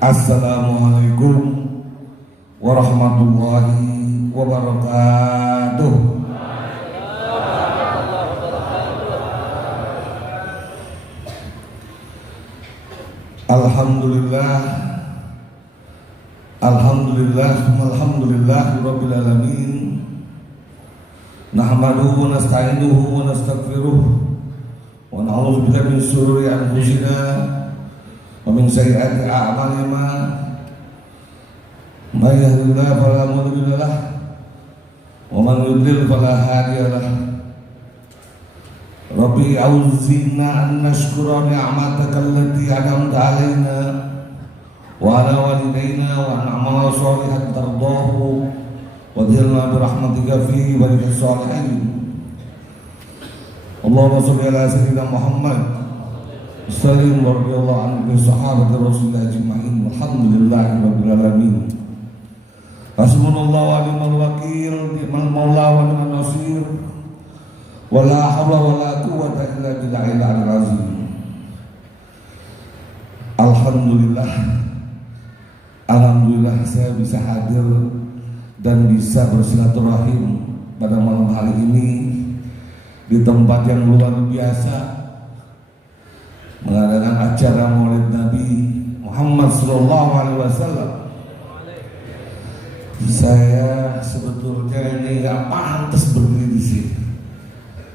Assalamualaikum warahmatullahi wabarakatuh. Alhamdulillah, alhamdulillah, alhamdulillah rabbil alamin. Nahmaduhu wa nasta'inuhu wa nastaghfiruh wa na'udzu billahi min shururi anfusina wa min sayyiati a'malina. May yahdihillahu fala mudilla lahu wa man yudlil fala hadiya lahu. Rabbi auzinna an nashkura ni'mataka allati an'amta 'alaina wa 'ala walidayna wa an na'mala shalihan tardahu wa ja'alna bi rahmatika fi ibadika shalihin. Allahumma shalli ala sayyidina Muhammad sallim wa radhiyallahu anhu sahabati Rasulillah ajma'in walhamdulillahi rabbil alamin. Hasbunallahu wa ni'mal wakil, ni'mal maula wa ni'man nasir. Wala haula wala quwwata illa billahil aliyyil azim. Alhamdulillah, alhamdulillah saya bisa hadir dan bisa bersilaturahim pada malam hari ini di tempat yang luar biasa, mengadakan acara Maulid Nabi Muhammad SAW. Saya sebetulnya ini nggak pantas berdiri di sini.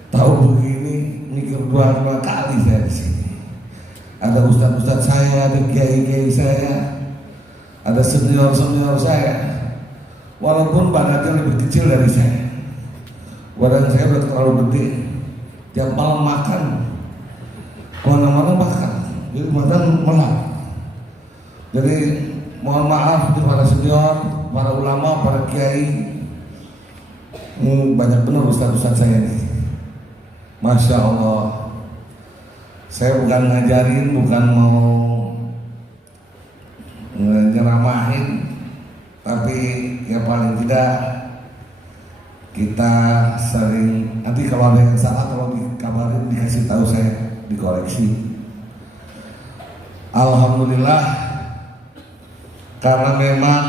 Tahu begini, mikir dua kali saya di sini. Ada ustadz saya, ada kiai saya, ada senior saya. Walaupun badannya lebih kecil dari saya, badan saya udah terlalu gede. Tiap malam makan, kemana-mana makan, jadi badan melak. Jadi mohon maaf kepada senior, para ulama, para kiai. Banyak benar ustadz saya ini. Masya Allah, saya bukan ngajarin, bukan mau nyeramahin, tapi ya paling tidak kita sering, nanti kalau ada yang salah, kalau dikabarin, dikasih tahu, saya dikoreksi. Alhamdulillah, karena memang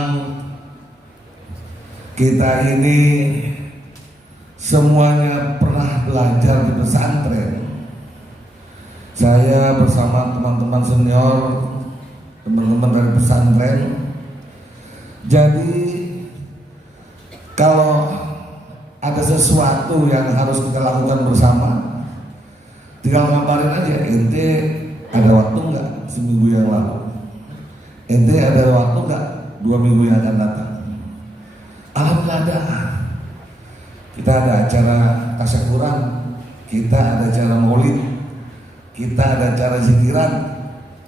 kita ini semuanya pernah belajar di pesantren. Saya bersama teman-teman senior, teman-teman dari pesantren. Jadi kalau ada sesuatu yang harus kita lakukan bersama, tinggal ngabarin aja. Ente ada waktu nggak seminggu yang lalu? Ente ada waktu nggak 2 minggu yang akan datang? Alhamdulillah ada. Kita ada acara tasyakuran, kita ada acara maulid, kita ada acara zikiran.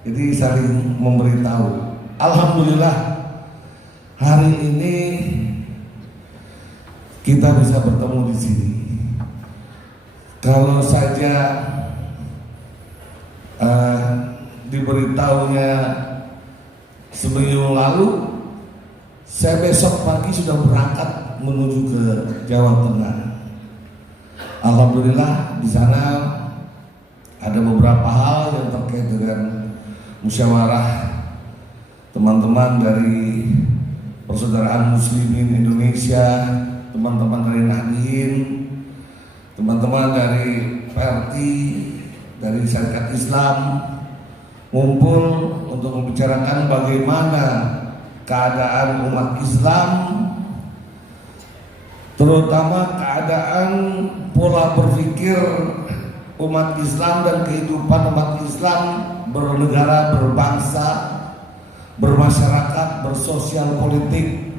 Jadi saling memberitahu. Alhamdulillah hari ini kita bisa bertemu di sini. Kalau saja diberitahunya seminggu lalu, saya besok pagi sudah berangkat menuju ke Jawa Tengah. Alhamdulillah di sana ada beberapa hal yang terkait dengan musyawarah teman-teman dari Persaudaraan Muslimin Indonesia, teman-teman dari Nahdien, teman-teman dari PRT, dari Syarikat Islam, ngumpul untuk membicarakan bagaimana keadaan umat Islam, terutama keadaan pola berpikir umat Islam dan kehidupan umat Islam bernegara, berbangsa, bermasyarakat, bersosial politik,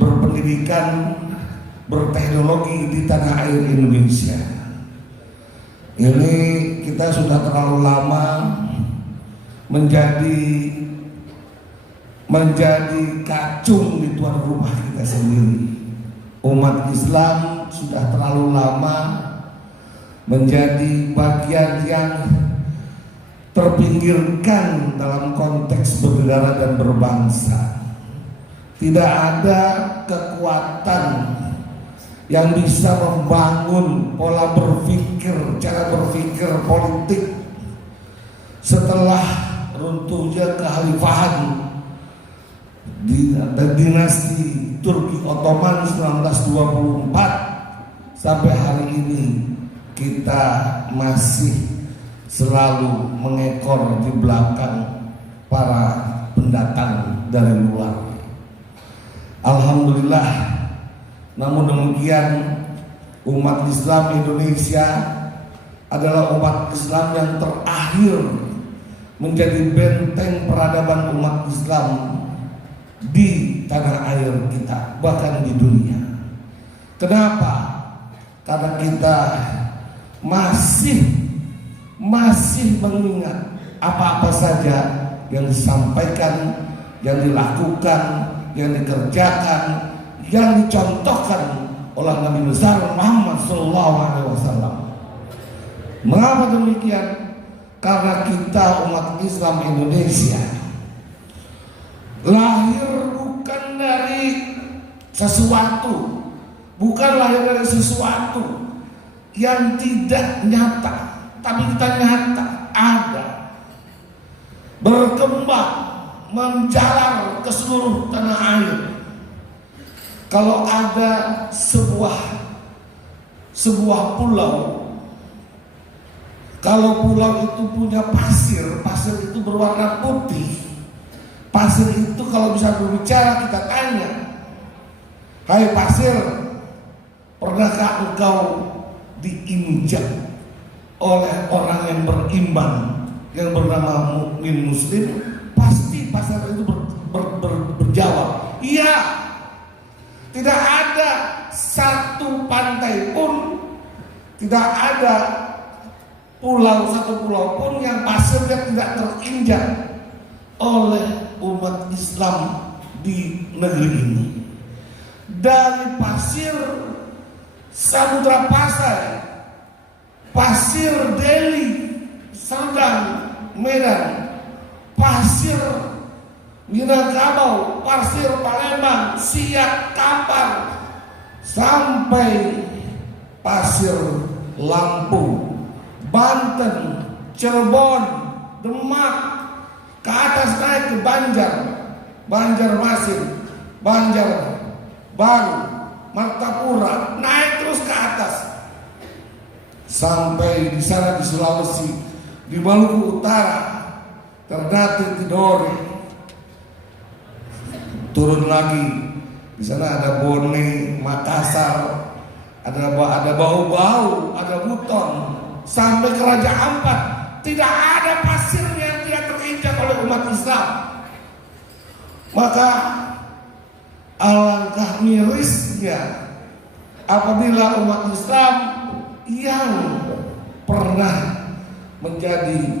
berpendidikan, berteknologi di tanah air Indonesia. Ini kita sudah terlalu lama menjadi kacung di tuan rumah kita sendiri. Umat Islam sudah terlalu lama menjadi bagian yang terpinggirkan dalam konteks bernegara dan berbangsa. Tidak ada kekuatan yang bisa membangun pola berpikir, cara berpikir politik setelah runtuhnya kekhalifahan dinasti Turki Ottoman 1924 sampai hari ini kita masih selalu mengekor di belakang para pendatang dari luar. Alhamdulillah, namun demikian umat Islam Indonesia adalah umat Islam yang terakhir menjadi benteng peradaban umat Islam di tanah air kita, bahkan di dunia. Kenapa? Karena kita masih mengingat apa-apa saja yang disampaikan, yang dilakukan, yang dikerjakan, yang dicontohkan oleh Nabi besar Muhammad SAW. Mengapa demikian? Karena kita umat Islam Indonesia lahir bukan dari sesuatu, bukan lahir dari sesuatu yang tidak nyata, tapi kita nyata, ada, berkembang, menjalar ke seluruh tanah air. Kalau ada sebuah pulau, kalau pulau itu punya pasir itu berwarna putih. Pasir itu kalau bisa berbicara, kita tanya, hai pasir, pernahkah engkau diinjak oleh orang yang beriman yang bernama mukmin muslim? Pasti pasir itu berjawab, iya. Tidak ada satu pantai pun, tidak ada satu pulau pun yang pasirnya tidak terinjak oleh umat Islam di negeri ini. Dari pasir Samudra Pasai, pasir Delhi, Serdang, Medan, pasir Minangkabau, pasir Palembang, Siak, Kampar, sampai pasir Lampung, Banten, Cirebon, Demak, ke atas naik ke Banjarmasin, Banjarbaru, Martapura, naik terus ke atas sampai di sana di Sulawesi, di Maluku Utara, Ternate, Tidore, turun lagi di sana ada Bone, Makassar, ada Bau-Bau, ada Buton, sampai ke Raja Ampat. Tidak ada pasir yang tidak terinjak oleh umat Islam. Maka alangkah mirisnya apabila umat Islam yang pernah menjadi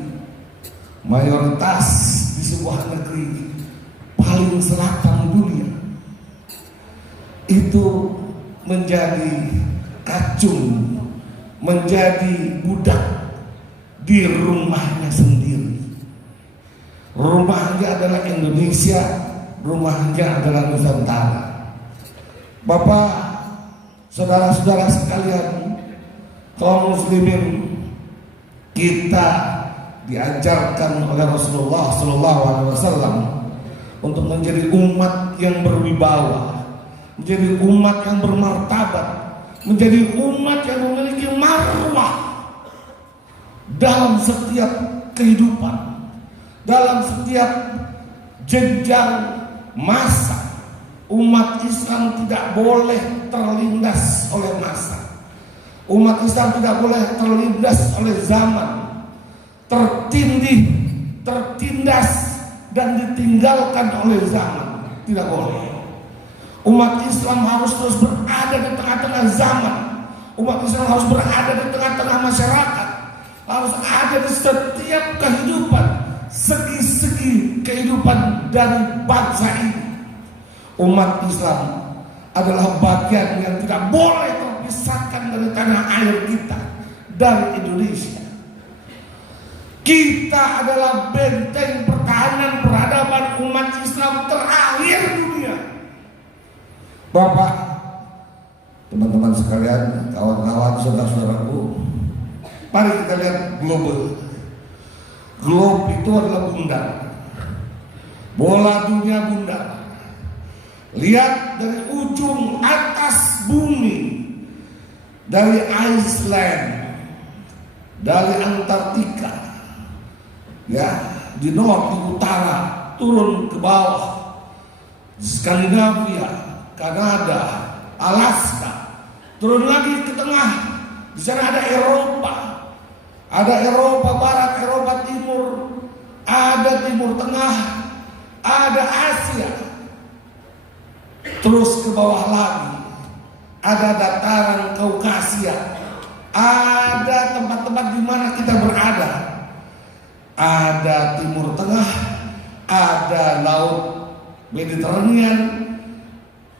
mayoritas di sebuah negeri paling selatan dunia itu menjadi kacung, menjadi budak di rumahnya sendiri. Rumahnya adalah Indonesia, rumahnya adalah Nusantara. Bapak, saudara-saudara sekalian, kaum muslimin, kita diajarkan oleh Rasulullah SAW untuk menjadi umat yang berwibawa, menjadi umat yang bermartabat, menjadi umat yang memiliki marwah dalam setiap kehidupan, dalam setiap jenjang masa. Umat Islam tidak boleh terlindas oleh masa. Umat Islam tidak boleh terlindas oleh zaman, tertindih, tertindas dan ditinggalkan oleh zaman. Tidak boleh. Umat Islam harus terus berada di tengah-tengah zaman. Umat Islam harus berada di tengah-tengah masyarakat, harus ada di setiap kehidupan, segi-segi kehidupan dari bangsa ini. Umat Islam adalah bagian yang tidak boleh terpisahkan dari tanah air kita, dari Indonesia. Kita adalah benteng pertahanan peradaban umat Islam terakhir dunia. Bapak, teman-teman sekalian, kawan-kawan, saudara-saudaraku, mari kita lihat globe. Globe itu adalah bundar, bola dunia bundar. Lihat dari ujung atas bumi, dari Iceland, dari Antartika, ya, di North, di utara, turun ke bawah, di Skandinavia, Kanada, Alaska, turun lagi ke tengah. Di sana ada Eropa Barat, Eropa Timur, ada Timur Tengah, ada Asia. Terus ke bawah lagi ada dataran Kaukasia, ada tempat-tempat di mana kita berada. Ada Timur Tengah, ada Laut Mediterranean,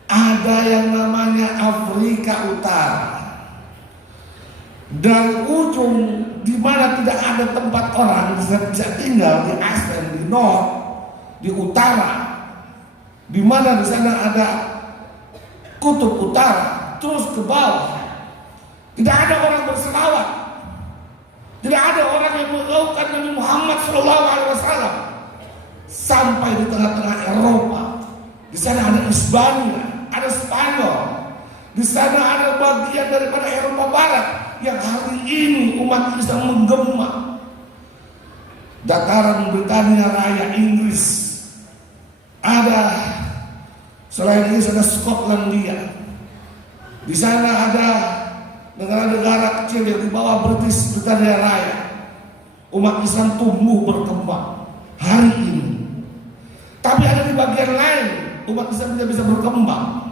ada yang namanya Afrika Utara. Dan ujung di mana tidak ada tempat orang bisa tinggal, di Iceland, di North, di utara, di mana di sana ada kutub utara, terus ke bawah tidak ada orang berselawat, tidak ada orang yang menggaungkan Nabi Muhammad SAW. Sampai di tengah-tengah Eropa, di sana ada Hispania, ada Spanyol, di sana ada bagian daripada Eropa Barat yang hari ini umat Islam menggema. Dataran Britania Raya Inggris, ada selain ini ada Skotlandia. Di sana ada negara-negara kecil yang di bawah British Britania Raya. Umat Islam tumbuh berkembang hari ini. Tapi ada di bagian lain umat Islam tidak bisa berkembang.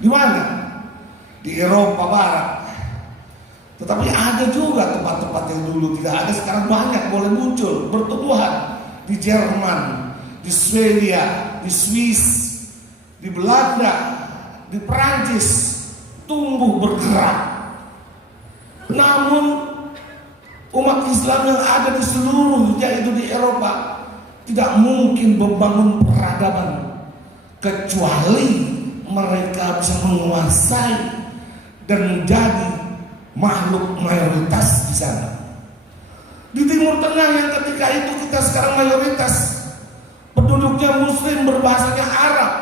Di mana? Di Eropa Barat. Tetapi ada juga tempat-tempat yang dulu tidak ada, sekarang banyak boleh muncul, bertumbuhan. Di Jerman, di Swedia, di Swiss, di Belanda, di Perancis, tumbuh bergerak. Namun umat Islam yang ada di seluruh, yaitu di Eropa, tidak mungkin membangun peradaban kecuali mereka bisa menguasai dan menjadi makhluk mayoritas di sana. Di Timur Tengah yang ketika itu kita sekarang mayoritas penduduknya Muslim berbahasanya Arab.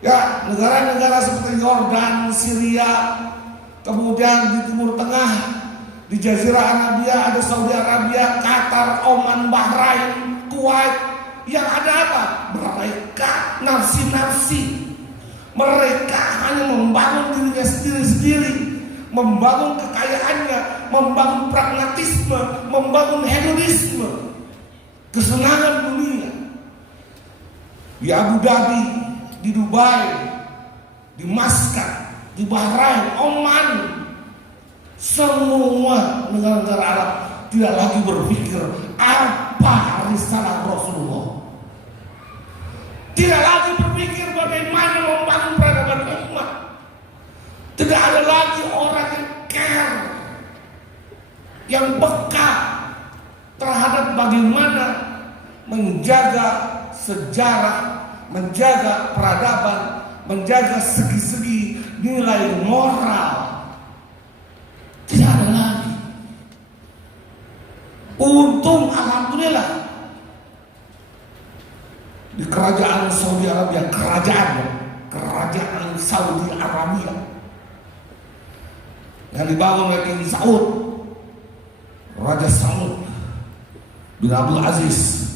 Ya, negara-negara seperti Yordan, Syria, kemudian di Timur Tengah, di Jazirah Arabia ada Saudi Arabia, Qatar, Oman, Bahrain, Kuwait. Yang ada apa? Mereka nafsi-nafsi. Mereka hanya membangun dirinya sendiri-sendiri, membangun kekayaannya, membangun pragmatisme, membangun hedonisme, kesenangan dunia. Di Abu Dhabi, di Dubai, di Muscat, di Bahrain, Oman, semua negara-negara Arab tidak lagi berpikir apa risalah Rasulullah. Tidak lagi berpikir bagaimana membangun peradaban umat. Tidak ada lagi orang yang care, yang peka terhadap bagaimana menjaga sejarah, menjaga peradaban, menjaga segi-segi nilai moral. Tidak ada lagi. Untung alhamdulillah di kerajaan Saudi Arabia, kerajaan Saudi Arabia yang dibangun oleh King Saud, Raja Saud bin Abdul Aziz.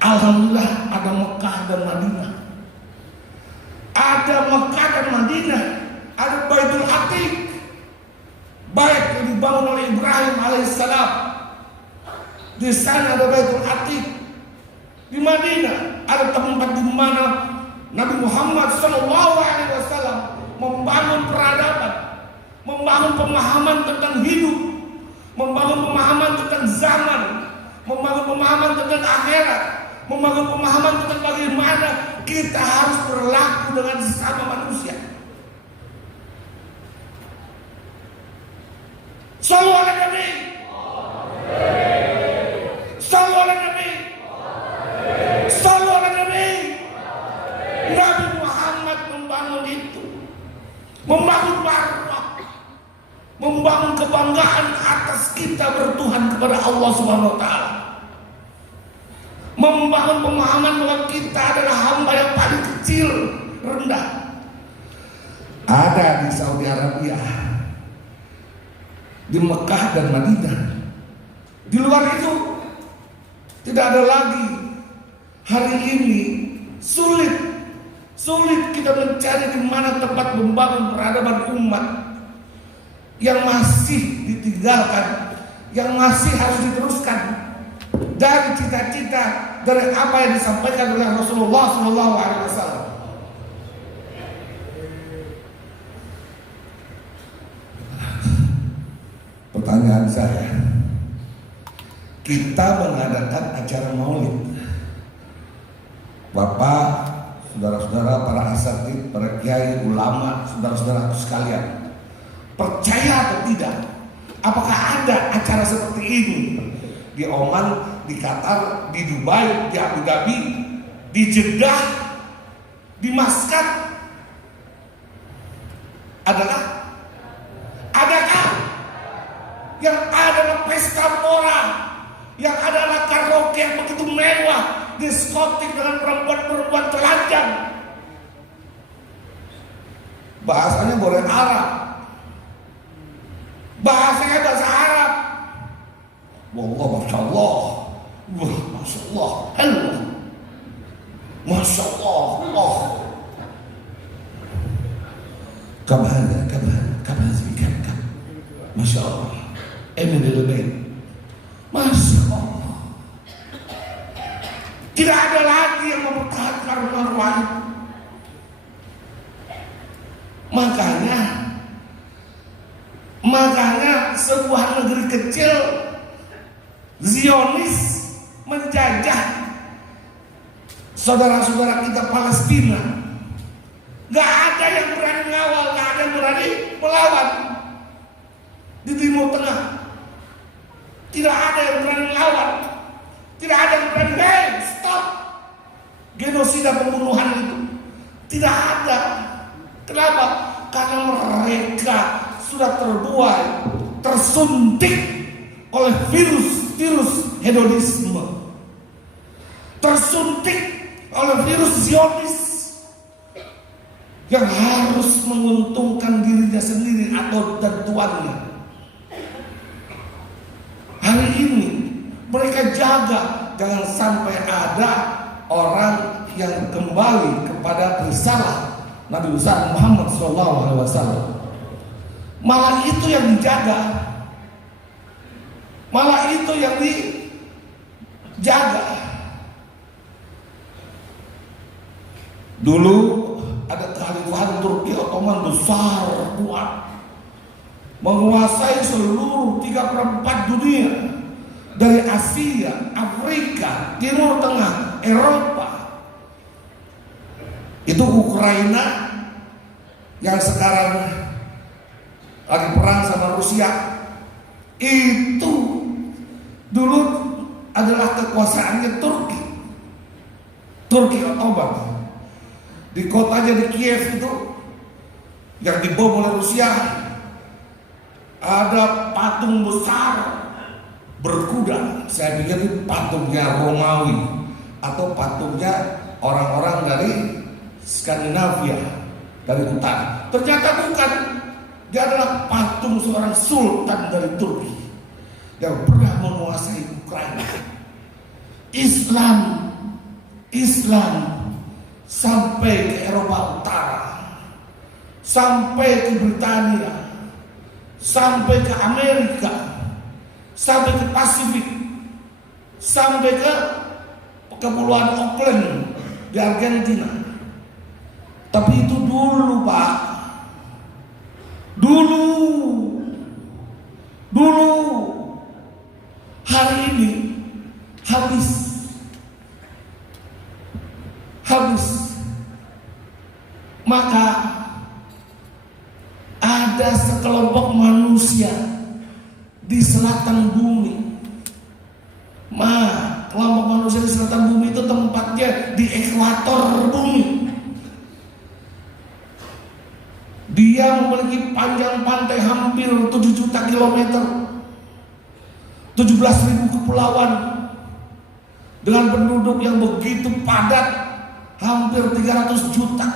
Alhamdulillah ada Mekah dan Madinah. Ada Mekah dan Madinah, ada Baitul Atiq, bait yang dibangun oleh Ibrahim alaihissalam. Di sana ada Baitul Atiq. Di Madinah ada tempat di mana Nabi Muhammad SAW membangun peradaban, membangun pemahaman tentang hidup, membangun pemahaman tentang zaman, membangun pemahaman tentang akhirat, membangun pemahaman tentang bagaimana kita harus berlaku dengan sesama manusia. Sallu ala Nabi. Sallu ala Nabi. Sallu ala Nabi. Nabi Muhammad membangun itu, membangun marwah, membangun kebanggaan atas kita bertuhan kepada Allah Subhanahu wa taala. membangun pemahaman bahwa kita adalah hamba yang paling kecil, rendah. Ada di Saudi Arabia, di Mekah dan Madinah. Di luar itu tidak ada lagi. Hari ini sulit kita mencari di mana tempat membangun peradaban umat yang masih ditinggalkan, yang masih harus diteruskan dari cita-cita, dari apa yang disampaikan oleh Rasulullah SAW. Pertanyaan saya, kita mengadakan acara maulid, Bapak, saudara-saudara, para asatidz, para kiai, ulama, saudara-saudara sekalian, percaya atau tidak? Apakah ada acara seperti ini di Oman, di Qatar, di Dubai, di Abu Dhabi, di Jeddah, di Maskat? Adakah? Yang adalah pesta pora, yang adalah karaoke yang begitu mewah, diskotik dengan perempuan-perempuan telanjang. Bahasanya boleh Arab, bahasanya bahasa Arab. Wallah, masya Allah, masya Allah, Allah, masya Allah, Allah. Kabhana, masya Allah. Masya Allah. Tidak ada lagi yang mempertahankan marwah itu. Makanya sebuah negeri kecil Zionis menjajah saudara-saudara kita Palestina. Gak ada yang berani ngawal, gak ada yang berani melawan. Di Timur Tengah tidak ada yang berani melawan, tidak ada yang berani stop genosida, pembunuhan itu. Tidak ada. Kenapa? Karena mereka sudah terbuai, tersuntik oleh virus hedonisme, tersuntik oleh virus Zionis yang harus menguntungkan dirinya sendiri atau dan tuannya. Hari ini mereka jaga jangan sampai ada orang yang kembali kepada risalah Nabi besar Muhammad SAW. Malah itu yang dijaga, malah itu yang dijaga. Dulu ada kekhalifahan Turki Ottoman besar, kuat, menguasai seluruh 3/4 dunia, dari Asia, Afrika, Timur Tengah, Eropa. Itu Ukraina yang sekarang lagi perang sama Rusia. Itu dulu adalah kekuasaannya Turki Ottoman. Di kotanya di Kiev itu yang dibom oleh Rusia, ada patung besar berkuda. Saya pikir itu patungnya Romawi atau patungnya orang-orang dari Skandinavia, dari utara. Ternyata bukan. Dia adalah patung seorang sultan dari Turki yang pernah menguasai Ukraina. Islam sampai ke Eropa Utara, sampai ke Britania, sampai ke Amerika, sampai ke Pasifik, sampai ke Kepulauan Auckland di Argentina. Tapi itu dulu, Pak. Dulu. Hari ini habis. Maka ada sekelompok manusia di selatan bumi. Kelompok manusia di selatan bumi itu tempatnya di ekuator bumi. Dia memiliki panjang pantai hampir 7 juta kilometer, 17.000 kepulauan, dengan penduduk yang begitu padat, hampir 300 juta.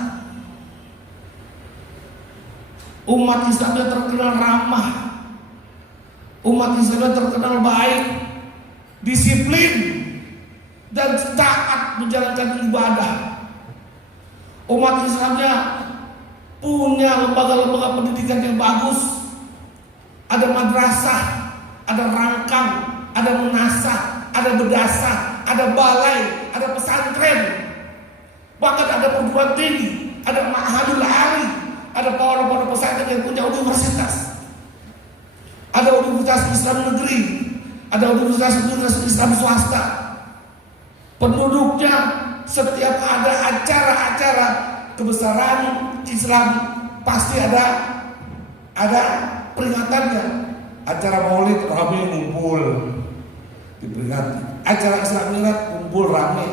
Umat Islamnya terkenal ramah, umat Islamnya terkenal baik, disiplin, dan taat menjalankan ibadah. Umat Islamnya punya lembaga-lembaga pendidikan yang bagus. Ada madrasah, ada rangkang, ada menasah, ada bedasah, ada balai, ada pesantren, bahkan ada perguruan tinggi, ada ma'hadul ali, ada pondok pesantren yang punya universitas, ada universitas Islam negeri, ada universitas Islam swasta. Penduduknya setiap ada acara-acara kebesaran Islam pasti ada peringatannya. Acara Maulid ramai ngumpul diperingati, acara Islam Milad kumpul ramai,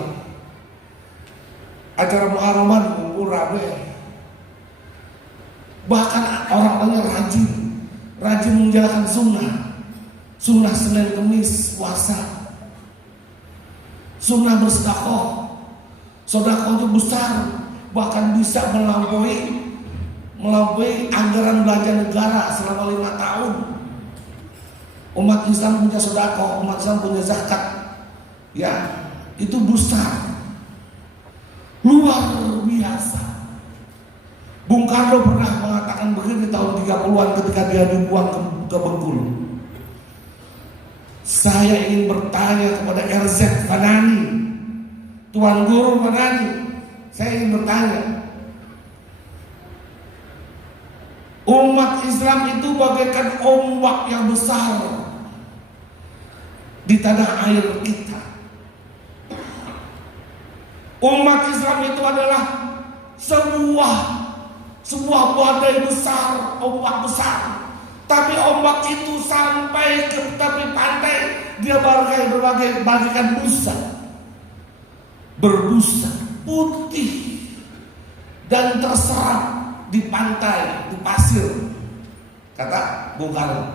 acara Muharraman kumpul ramai. Bahkan orang-orangnya rajin menjalankan sunnah Senin Kemis puasa, sunnah bersedekah. Sedekah itu besar, bahkan bisa melampaui anggaran belanja negara selama 5 tahun. Umat Islam punya sedekah, umat Islam punya zakat, ya itu besar, luar biasa. Bung Karno pernah mengatakan begini tahun 30-an ketika dia dibuang ke Bengkulu. Saya ingin bertanya kepada RZ Fanani, Tuan Guru Fanani, saya ingin bertanya, umat Islam itu bagaikan ombak yang besar di tanah air kita. Umat Islam itu adalah sebuah badai besar, ombak besar. Tapi ombak itu sampai ke tepi pantai, dia bagaikan berbusa putih dan terserap di pantai, di pasir, kata Bung Karno.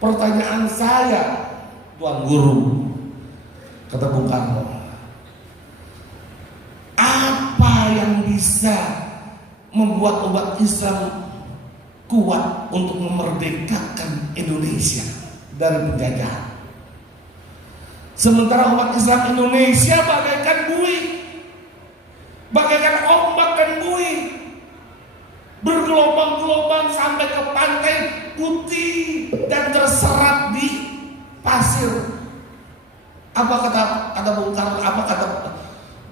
Pertanyaan saya, Tuan Guru, kata Bung Karno, apa yang bisa membuat umat Islam kuat untuk memerdekakan Indonesia dari penjajahan? Sementara umat Islam Indonesia bagaikan buih, bagaikan ombak dan buih, bergelombang-gelombang sampai ke pantai putih dan terserap di pasir. Apa kata Bung Karno? Apa kata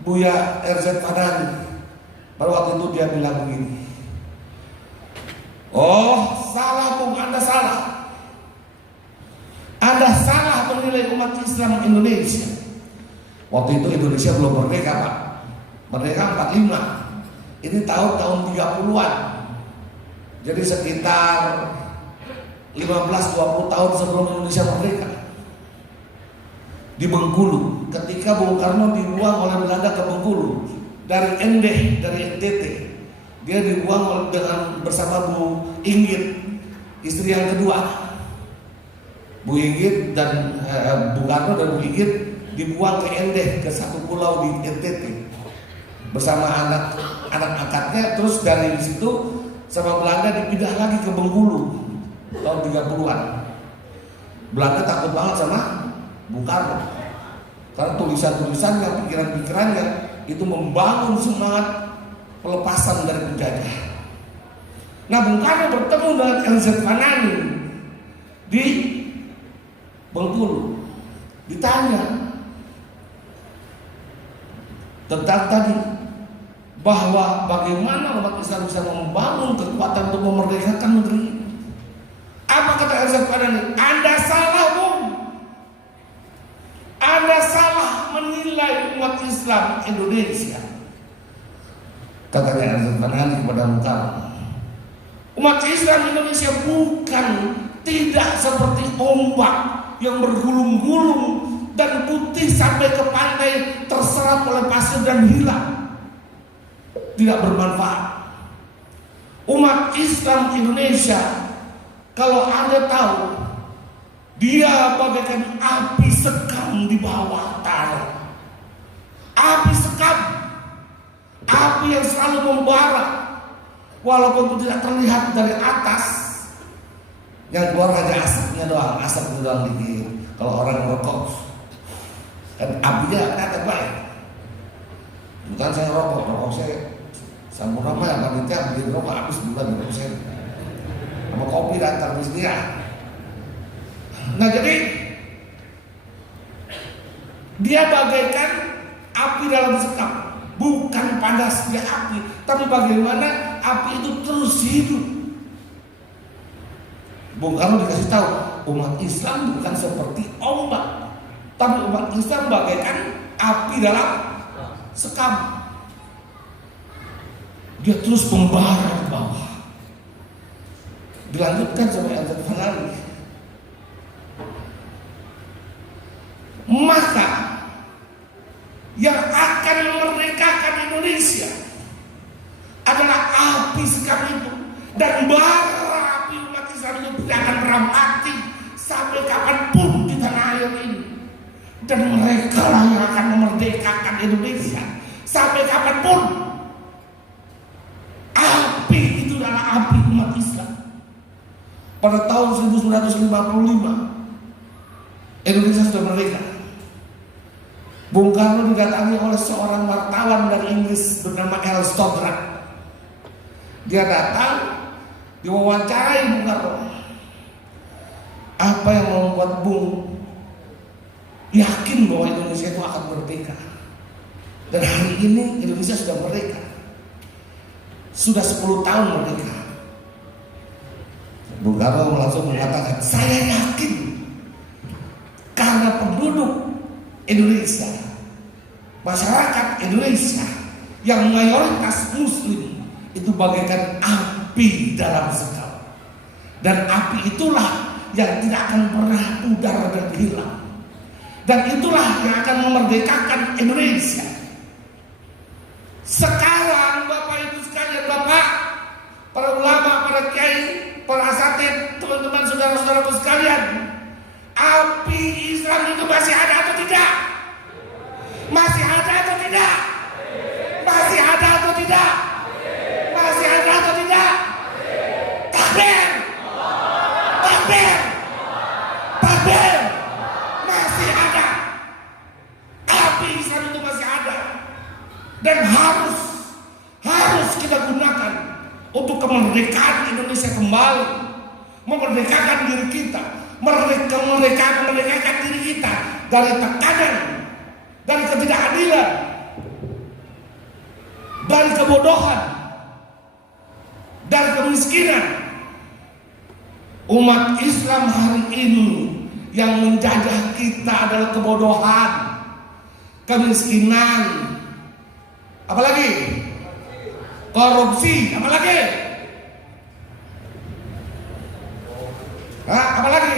Buya RZ Fanani? Pada waktu itu dia bilang begini, oh salah Bung, Anda salah. Anda salah menilai umat Islam Indonesia. Waktu itu Indonesia belum merdeka, Pak. Merdeka 45. Ini tahun 30-an. Jadi sekitar 15-20 tahun sebelum Indonesia merdeka. Di Bengkulu, ketika Bung Karno dibuang oleh Belanda ke Bengkulu dari NTT, dia dibuang bersama Bu Inggit, istri yang kedua. Bu Inggit dan Bung Karno dan Bu Inggit dibuang ke ke satu pulau di NTT bersama anak angkatnya. Terus dari situ sama Belanda dipindah lagi ke Bengkulu tahun 30-an. Belanda takut banget sama Bung Karno karena tulisan-tulisannya, pikiran-pikirannya itu membangun semangat pelepasan dari penjajah. Nah, Bung Karno bertemu dengan RZ Fanani di Bengkulu, ditanya tentang tadi bahwa bagaimana umat Islam bisa membangun kekuatan untuk memerdekakan negeri ini. Apa kata RZ Fanani? Anda salah, Bung. Anda salah menilai umat Islam Indonesia. Katanya RZ Fanani kepada Bung Karno, umat Islam Indonesia bukan tidak seperti ombak yang bergulung-gulung dan putih sampai ke pantai terserap oleh pasir dan hilang, tidak bermanfaat. Umat Islam Indonesia, kalau Anda tahu, dia bagaikan api sekam sekam di bawah tanah. Api sekam, api yang selalu membara, walaupun tidak terlihat dari atas. Yang keluar hanya asapnya doang dikit. Kalau orang merokok, kan apinya kelihatan baik. Bukan saya rokok saya Sampurna mah panitia bikin rokok habis bulan 20%. Sama kopi datang di sini ya. Nah jadi dia bagaikan api dalam sekam, bukan panasnya api, tapi bagaimana api itu terus hidup. Bung Karno dikasih tahu, umat Islam bukan seperti ombak, tapi umat Islam bagaikan api dalam sekam. Dia terus membara di bawah. Dilanjutkan sampai ayat finale. Maka yang akan memerdekakan Indonesia adalah api sekam itu, dan bara api umat Islam itu tidak akan pernah mati sampai kapanpun di tanah air ini. Dan mereka lah yang akan memerdekakan Indonesia sampai kapanpun. Api itu adalah api umat Islam. Pada tahun 1955 Indonesia sudah merdeka. Bung Karno didatangi oleh seorang wartawan dari Inggris bernama L. Stoddard. Dia datang, diwawancarai Bung Karno. Apa yang membuat Bung yakin bahwa Indonesia itu akan merdeka? Dan hari ini Indonesia sudah merdeka. Sudah 10 tahun merdeka. Bung Karno langsung mengatakan, saya yakin karena penduduk Indonesia, masyarakat Indonesia yang mayoritas Muslim itu bagaikan api dalam sekam, dan api itulah yang tidak akan pernah pudar dan hilang, dan itulah yang akan memerdekakan Indonesia. Sekarang Bapak Ibu sekalian, Bapak, para ulama, para kiai, para asatid, teman-teman, saudara-saudaraku sekalian, api Islam itu masih ada atau tidak? Masih ada atau tidak? Masih ada atau tidak? Masih ada atau tidak? Takbir! Takbir! Takbir! Masih ada. Api Islam itu masih ada. Dan harus kita gunakan untuk kemerdekaan Indonesia kembali, memerdekakan diri kita, memerdekakan diri kita dari tekanan, dari ketidakadilan, dari kebodohan, dari kemiskinan. Umat Islam hari ini yang menjajah kita adalah kebodohan, kemiskinan, apalagi korupsi, apalagi apalagi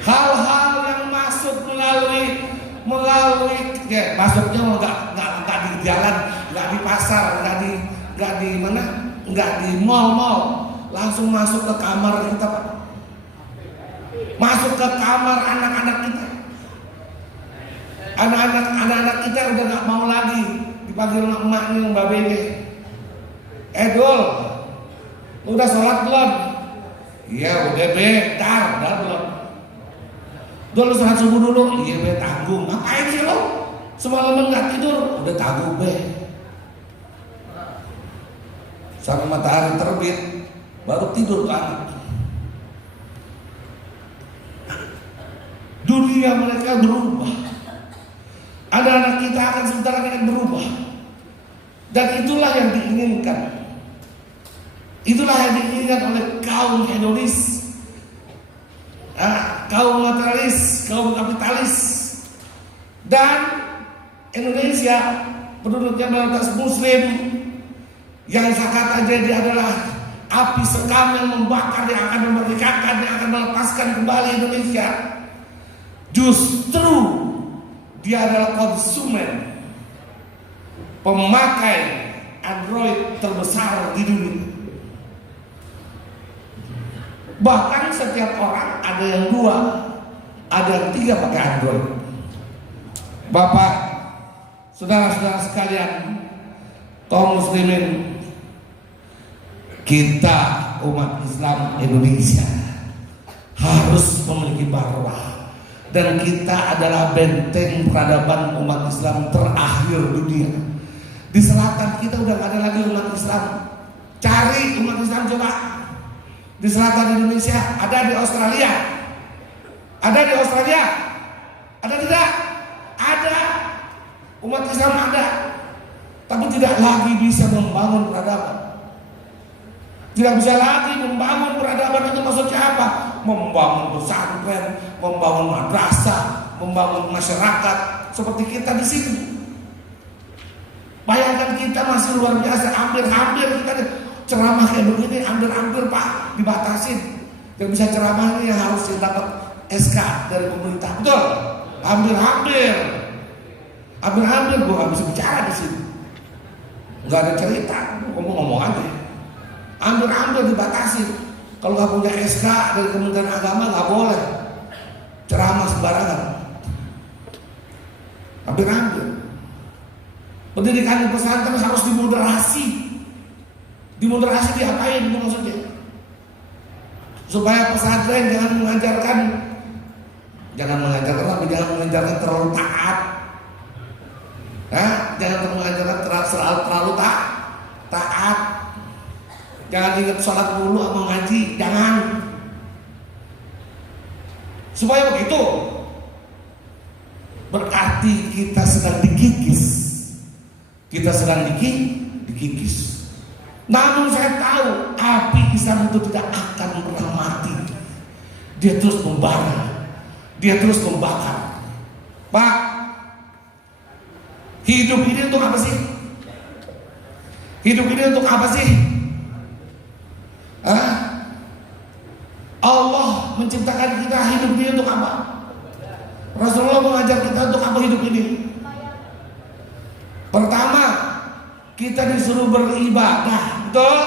hal-hal yang masuk melalui ya, masuknya nggak di jalan, nggak di pasar, nggak di mana, nggak di mall, langsung masuk ke kamar kita, Pak. Masuk ke kamar anak-anak kita. Anak-anak kita udah nggak mau lagi dipanggil emaknya Mbak Bebe. Dul, udah sholat belum? Iya udah bentar, udah belum. Dul sholat subuh dulu. Iya be, tanggung. Ngapain sih lo? Semalaman nggak tidur, udah tanggung be. Sampai matahari terbit baru tidur tuh anak. Dunia mereka berubah. Ada anak kita akan sebentar lagi berubah. Dan itulah yang diinginkan. Itulah yang diinginkan oleh kaum hedonis, kaum materialis, kaum kapitalis. Dan Indonesia penduduknya mayoritas Muslim, yang saya kata jadi adalah api sekam yang membakar, yang akan memerdekakan, yang akan melepaskan kembali Indonesia. Justru dia adalah konsumen, pemakai Android terbesar di dunia. Bahkan setiap orang ada yang 2, ada yang 3 pakai Android. Bapak, saudara-saudara sekalian, kaum muslimin, kita umat Islam Indonesia harus memiliki marwah, dan kita adalah benteng peradaban umat Islam terakhir dunia. Di selatan kita udah gak ada lagi umat Islam. Cari umat Islam coba. Di selatan Indonesia, ada di Australia. Ada di Australia? Ada tidak? Ada. Umat Islam ada. Tapi tidak lagi bisa membangun peradaban. Tidak bisa lagi membangun peradaban. Itu maksudnya apa? Membangun pesantren, membangun madrasah, membangun masyarakat seperti kita di sini. Bayangkan kita masih luar biasa, hampir kita ceramah kayak begini, hampir Pak dibatasin. Yang bisa ceramah ini yang harus dapat SK dari pemerintah, betul? Hampir gue gak bisa bicara di sini. Gak ada cerita, ngomong aja. Hampir dibatasi. Kalau nggak punya SK dari Kementerian Agama nggak boleh ceramah sembarangan. Hampir. Pendidikan di pesantren harus dimoderasi. Dimoderasi diapain itu maksudnya? Supaya pesantren jangan mengajarkan terlalu taat. Jangan mengajarkan terlalu taat. Jangan ingat sholat dulu sama ngaji, jangan. Supaya begitu, berarti kita sedang dikikis. Kita sedang dikikis. Namun saya tahu api Islam itu tidak akan pernah mati. Dia terus membara, dia terus membakar. Pak, hidup ini untuk apa sih? Hidup ini untuk apa sih? Allah menciptakan kita hidup ini untuk apa? Rasulullah mengajar kita untuk apa hidup ini? Pertama, kita disuruh beribadah, betul?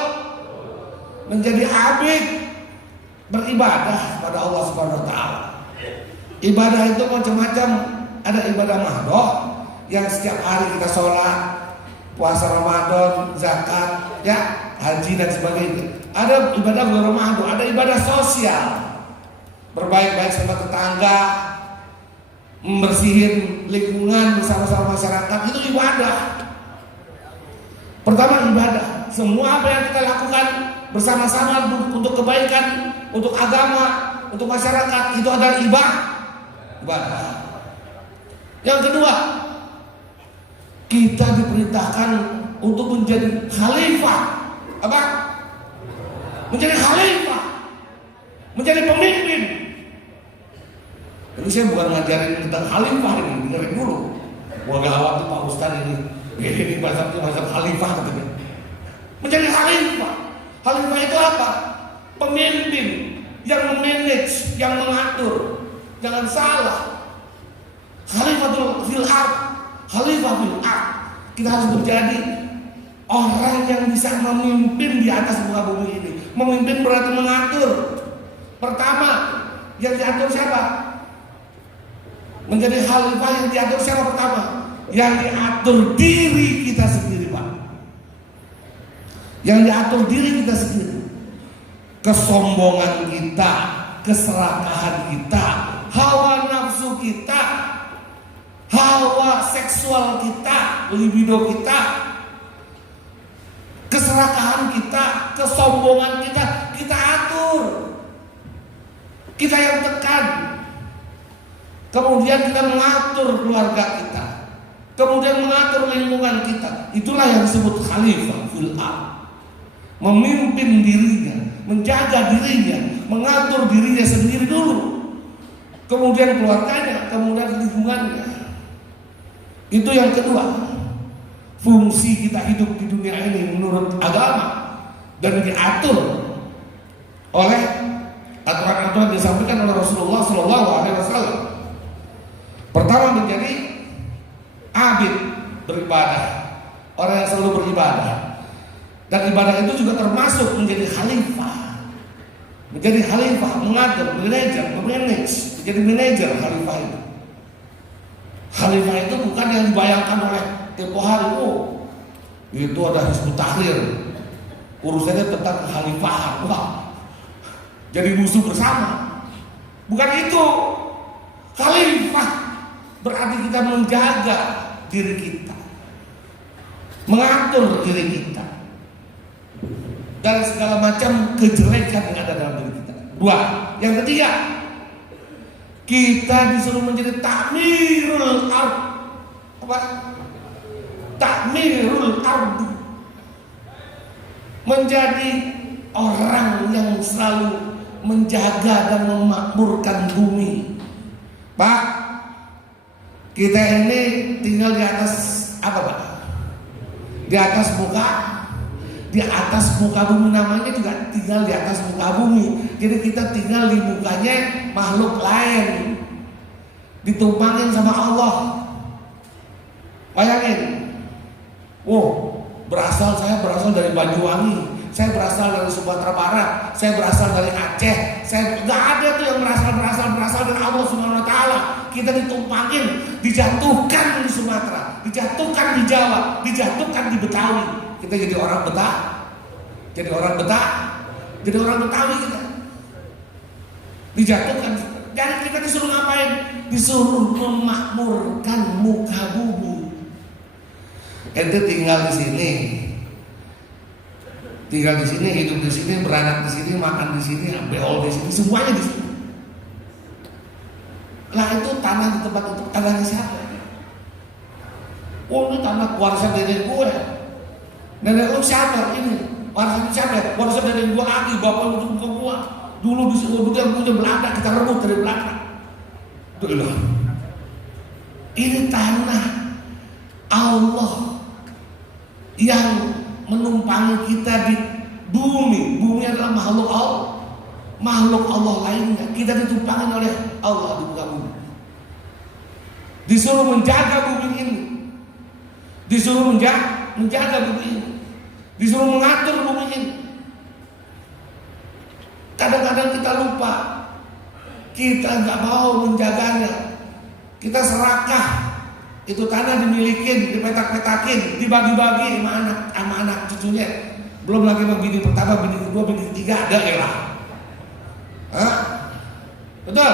Menjadi abid, beribadah pada Allah Subhanahu wa taala. Ibadah itu macam-macam. Ada ibadah mahdoh yang setiap hari kita sholat, puasa Ramadan, zakat, haji dan sebagainya. Ada ibadah mahdoh, ada ibadah sosial, berbaik-baik sama tetangga, membersihin lingkungan bersama-sama masyarakat, itu ibadah. Pertama ibadah, semua apa yang kita lakukan bersama-sama untuk kebaikan, untuk agama, untuk masyarakat, itu adalah ibadah. Yang kedua, kita diperintahkan untuk menjadi khalifah. Apa? Menjadi khalifah, menjadi pemimpin. Ini saya bukan ngajarin tentang khalifah ini, dengerin dulu. Wah gawat tuh Pak Ustadz ini bahasa khalifah katanya. Menjadi khalifah. Khalifah itu apa? Pemimpin yang memanage, yang mengatur. Jangan salah. Khalifatul fil ard, khalifah fil ard. Kita harus menjadi orang yang bisa memimpin di atas muka bumi ini. Memimpin berarti mengatur. Pertama, yang diatur siapa? Menjadi khalifah yang diatur siapa pertama? Yang diatur diri kita sendiri, Pak. Yang diatur diri kita sendiri. Kesombongan kita, keserakahan kita, hawa nafsu kita, hawa seksual kita, libido kita, keserakahan kita, kesombongan kita atur. Kita yang tekan. Kemudian kita mengatur keluarga kita, kemudian mengatur lingkungan kita. Itulah yang disebut khalifah fil ard. Memimpin dirinya, menjaga dirinya, mengatur dirinya sendiri dulu, kemudian keluarganya, kemudian lingkungannya. Itu yang kedua. Fungsi kita hidup di dunia ini menurut agama dan diatur oleh aturan-aturan yang disampaikan oleh Rasulullah SAW. Pertama menjadi abid, beribadah, orang yang selalu beribadah. Dan ibadah itu juga termasuk menjadi khalifah. menjadi khalifah, mengatur, manajer, memanage, menjadi manajer khalifah itu. Khalifah itu bukan yang dibayangkan oleh tempo hari. Oh, itu ada Hizbut Tahrir, urusannya tentang kekhalifahan. Wah, jadi musuh bersama. Bukan itu. Khalifah berarti kita menjaga diri kita, mengatur diri kita dari segala macam kejelekan yang ada dalam diri kita. Dua, yang ketiga, kita disuruh menjadi takmirul ard. Apa? Takmirul ard, menjadi orang yang selalu menjaga dan memakmurkan bumi. Pak, kita ini tinggal di atas apa, Pak? Di atas muka bumi, namanya juga tinggal di atas muka bumi. Jadi kita tinggal di mukanya makhluk lain, ditumpangin sama Allah. Bayangin, saya berasal dari Banyuwangi, saya berasal dari Sumatera Barat, saya berasal dari Aceh, saya nggak ada tuh yang berasal dari Allah Subhanahu Wa Taala. Kita ditumpangin, dijatuhkan di Sumatera, dijatuhkan di Jawa, dijatuhkan di Betawi. Kita jadi orang Betawi kita dijatuhkan. Jadi kita disuruh ngapain? Disuruh memakmurkan muka bumi. Ente tinggal di sini, hidup di sini, beranak di sini, makan di sini, beol di sini, semuanya di sini. Lah itu tanah di tempat itu tanahnya siapa? Oh, ini tanah warisan nenek gue. Nenek lu siapa ini? Warisan siapa? Warisan nenek gue lagi, bapak itu bukan gue. Dulu di sini yang punya Belanda, kita rebut dari Belanda. Tuh, ini tanah Allah yang menumpangi kita di bumi. Bumi adalah makhluk Allah lainnya. Kita ditumpangin oleh Allah di muka bumi. Disuruh menjaga bumi ini, disuruh menjaga bumi ini, disuruh mengatur bumi ini. Kadang-kadang kita lupa, kita nggak mau menjaganya. Kita serakah, itu tanah dimilikin, dipetak-petakin, dibagi-bagi sama anak cucunya. Belum lagi bini pertama, bini kedua, bini ketiga, ada elah. Hah? Betul?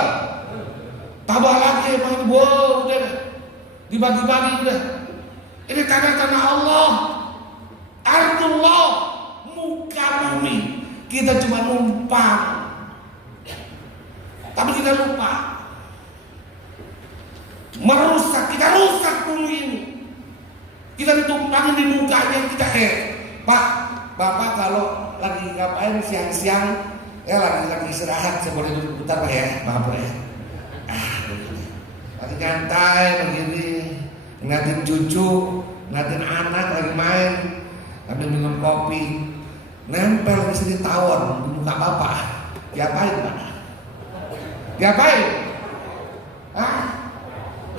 Tambah lagi, udah dibagi-bagi udah. Ini tanah Allah, ardullah, muka bumi. Kita cuma numpang, tapi kita lupa kita rusak bumi ini. Kita ditumpangin di mukanya kita. Pak, Bapak kalau lagi ngapain siang-siang, lagi istirahat, saya boleh duduk bentar Pak ya, maaf Pak ya. Lagi nyantai begini, ngeliatin cucu, ngeliatin anak lagi main, sambil minum kopi, nempel di sini tawon di muka Bapak. Diapain Pak? Diapain?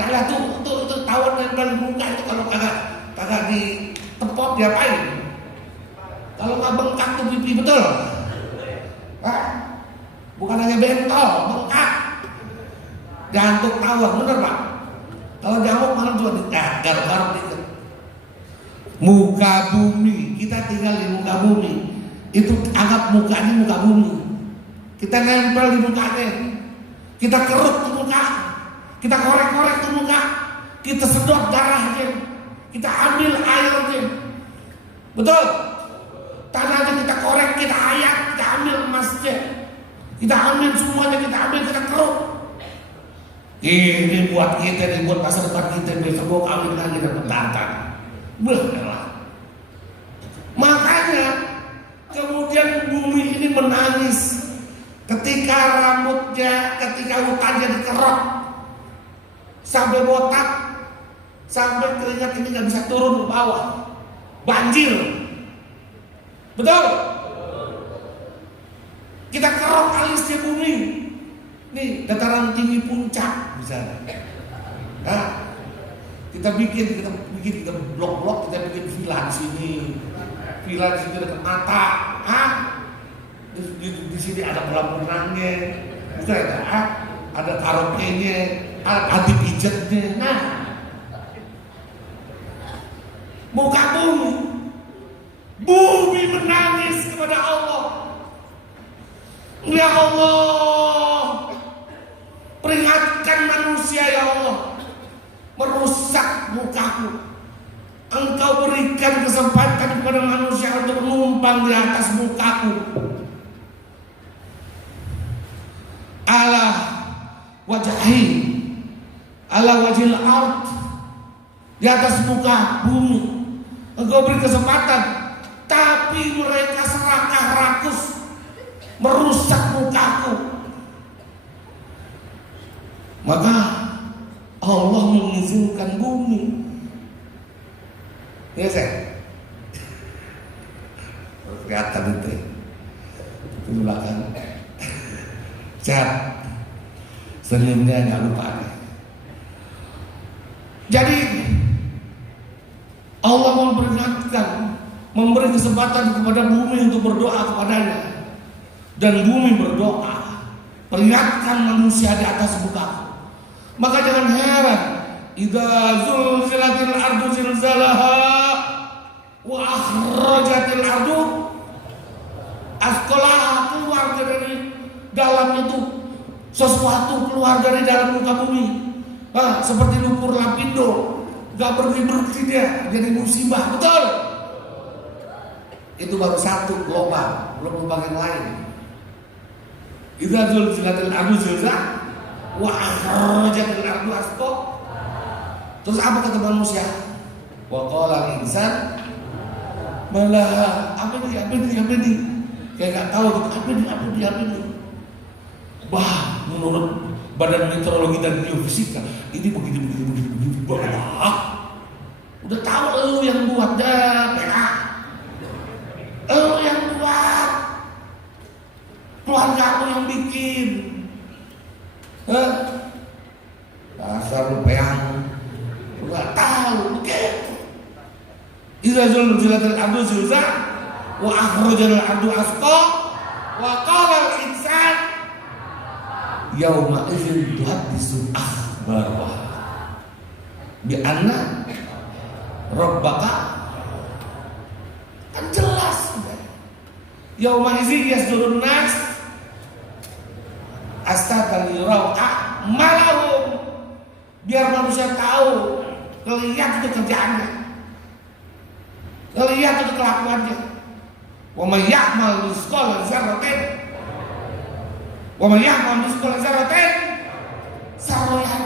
Nah tuh tawon nempel di muka itu kalau kagak ditepok diapain? Kalau nggak bengkak tuh pipi, betul? Bukan hanya bentol, bengkak. Jantung tawon, bener Pak? Kalau nyamuk malam cuma garuk-garuk dikit. Muka bumi, kita tinggal di muka bumi. Itu anggap mukanya muka bumi. Kita nempel di mukanya, kita kerut di muka, kita korek-korek di muka, kita sedot darahnya, kita ambil airnya. Betul? Tanahnya kita korek, kita ayak, kita ambil emasnya, kita ambil semuanya, kita keruk. Ini buat kita, ini buat masa depan kita, besok mau kawin lagi dan bertantang. Makanya kemudian bumi ini menangis ketika rambutnya, ketika hutannya dikerok sampai botak, sampai keringat ini nggak bisa turun ke bawah, banjir. Betul? Kita kerok alisnya bumi. Nih dataran tinggi puncak misalnya. Nah, kita bikin blok-blok, kita bikin villa di sini dekat mata. Di sini ada kolam renangnya, bukan ada karaoke-nya, ada anti pijetnya. Nah, muka bumi menangis kepada Allah. Ya Allah, peringatkan manusia ya Allah, merusak mukaku. Engkau berikan kesempatan kepada manusia untuk menumpang di atas mukaku. Ala wajahi, ala wajil ard, di atas muka bumi. Engkau beri kesempatan, tapi mereka serakah rakus, merusak mukaku. Maka Allah mengizinkan bumi. Ya saya kelihatan itu di belakang sehat, senyumnya nggak lupa. Jadi Allah memperingatkan, memberi kesempatan kepada bumi untuk berdoa kepadanya, dan bumi berdoa, peringatkan manusia di atas muka. Maka jangan heran, idza zulzilatil ardu zilzalaha wa akhrajatil ardu asqalaha, keluar dari dalam itu sesuatu, keluar dari dalam muka bumi. Seperti lumpur lapindo, gak berhenti dia, jadi musibah. Betul? Itu baru satu lubang, belum lubang yang lain. Idza zulzilatil ardu zilzalaha wa akhrajatil ardu asqalaha. Terus apa kata manusia? Wa qala insan malah apa ini? Kayak nggak tahu apa ini. Bah, menurut Badan Meteorologi dan Geofisika ini begini. Udah tahu lu yang buat dah, lu yang buat, keluarga lu yang bikin. Dasar lu peang. Enggak tahu begitu. Idza zulzilatil ardu zilzalaha wa akhrajatil ardu asqalaha wa qala al insan yauma idzin tuhaddisu akhbaraha bi anna rabbaka, kan jelas. Yauma idzin yasdurun nas astatan yurau a'malahum, biar manusia tahu, ngelihat itu kerjaannya, ngelihat itu kelakuannya. Wa may ya'mal mithqala dzarratin sarran,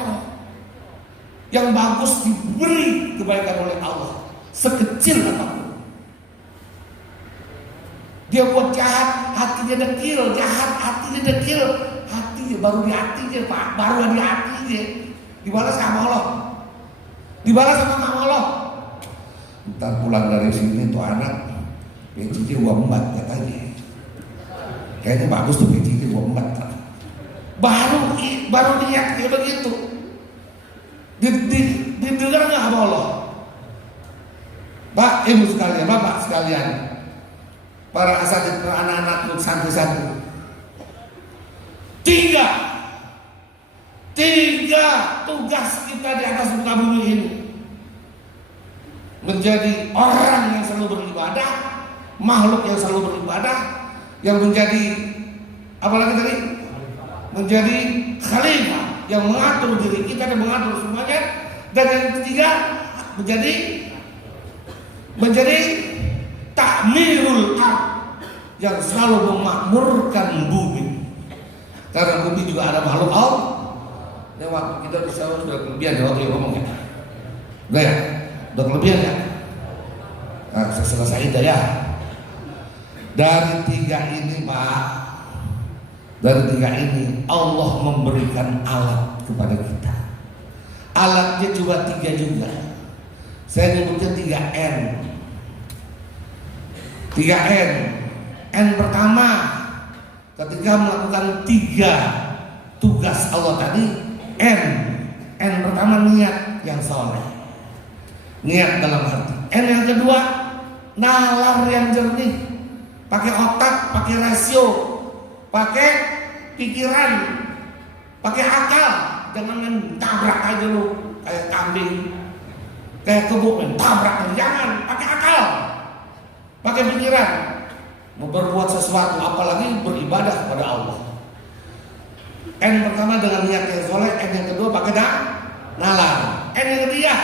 yang bagus diberi kebaikan oleh Allah sekecil apapun. Dia buat jahat, hatinya dekil, hatinya baru di hatinya, Pak, baru di hatinya. Dibalas sama Allah. Ntar pulang dari sini tuh anak PCC uang embat katanya. Kayaknya bagus tuh PCC uang embat. Baru lihat kayak begitu. Didengar nggak sama Allah? Pak, ibu sekalian, bapak sekalian, para asatidz, para anak-anak santri-santri. Tiga tugas kita di atas muka bumi ini: menjadi orang yang selalu beribadah, makhluk yang selalu beribadah, yang menjadi apalagi tadi, menjadi khalifah yang mengatur diri kita dan mengatur semuanya, dan yang ketiga menjadi takmirul ard, yang selalu memakmurkan bumi, karena bumi juga ada makhluk Allah. Dan waktu kita bisa sudah kelebihan ya, waktu yang ngomong ya. Udah ya? Udah kelebihan ya? Nah, saya selesai dah ya. Dari tiga ini Pak, dari tiga ini Allah memberikan alat kepada kita. Alatnya cuma tiga juga. Saya nyebutnya 3N. 3N. N pertama, ketika melakukan tiga tugas Allah tadi, N pertama niat yang soleh, niat dalam hati. N yang kedua nalar yang jernih, pakai otak, pakai rasio, pakai pikiran, pakai akal. Jangan tabrak aja lu kayak kambing, kayak kebo, tabrak aja. Jangan, pakai akal, pakai pikiran. Mau berbuat sesuatu, apalagi beribadah kepada Allah. N pertama dengan niat yang soleh, N yang kedua pakai nalar. N yang ketiga,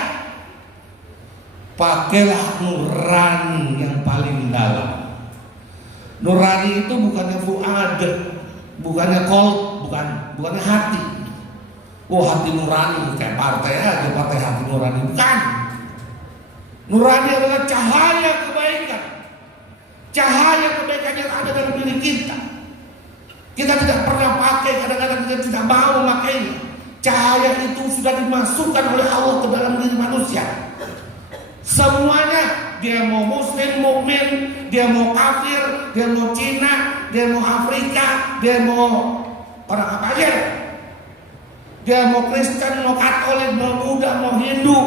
pakailah nurani yang paling dalam. Nurani itu bukannya fuad, bukannya kol, bukannya hati. Oh, hati nurani kayak partai aja, partai hati nurani. Bukan. Nurani adalah cahaya kebaikan. Cahaya kebaikan yang ada dalam diri kita. Kita tidak pernah pakai, kadang-kadang kita tidak mau makainya. Cahaya itu sudah dimasukkan oleh Allah ke dalam diri manusia. Semuanya, dia mau muslim, mukmin, dia mau kafir, dia mau Cina, dia mau Afrika, dia mau orang apa aja. Dia mau Kristen, mau Katolik, mau Buddha, mau Hindu.